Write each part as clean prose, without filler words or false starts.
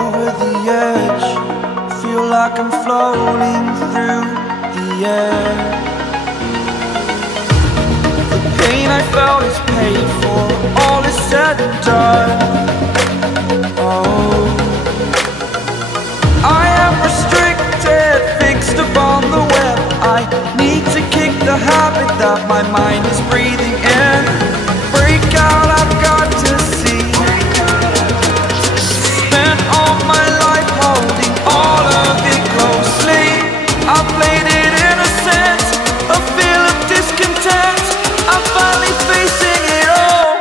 over the edge. Feel like I'm floating through the air. The pain I felt is paid for, all is said and done. Oh, I am restricted, fixed upon the web. I need to kick the habit that my mind is breathing in. Break out, I've got to see. Spent all my life holding all of it closely. I played it innocent, a feel of discontent. I'm finally facing it all,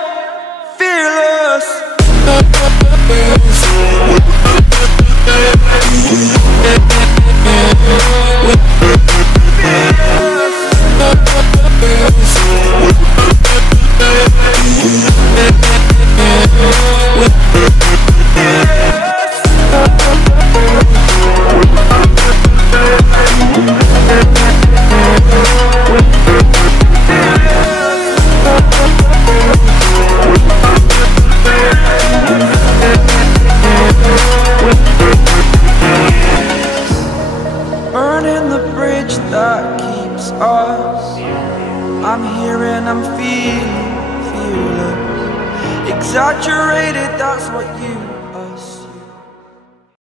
fearless. Burning the bridge that keeps us. I'm here and I'm feeling fearless. Exaggerated, that's what you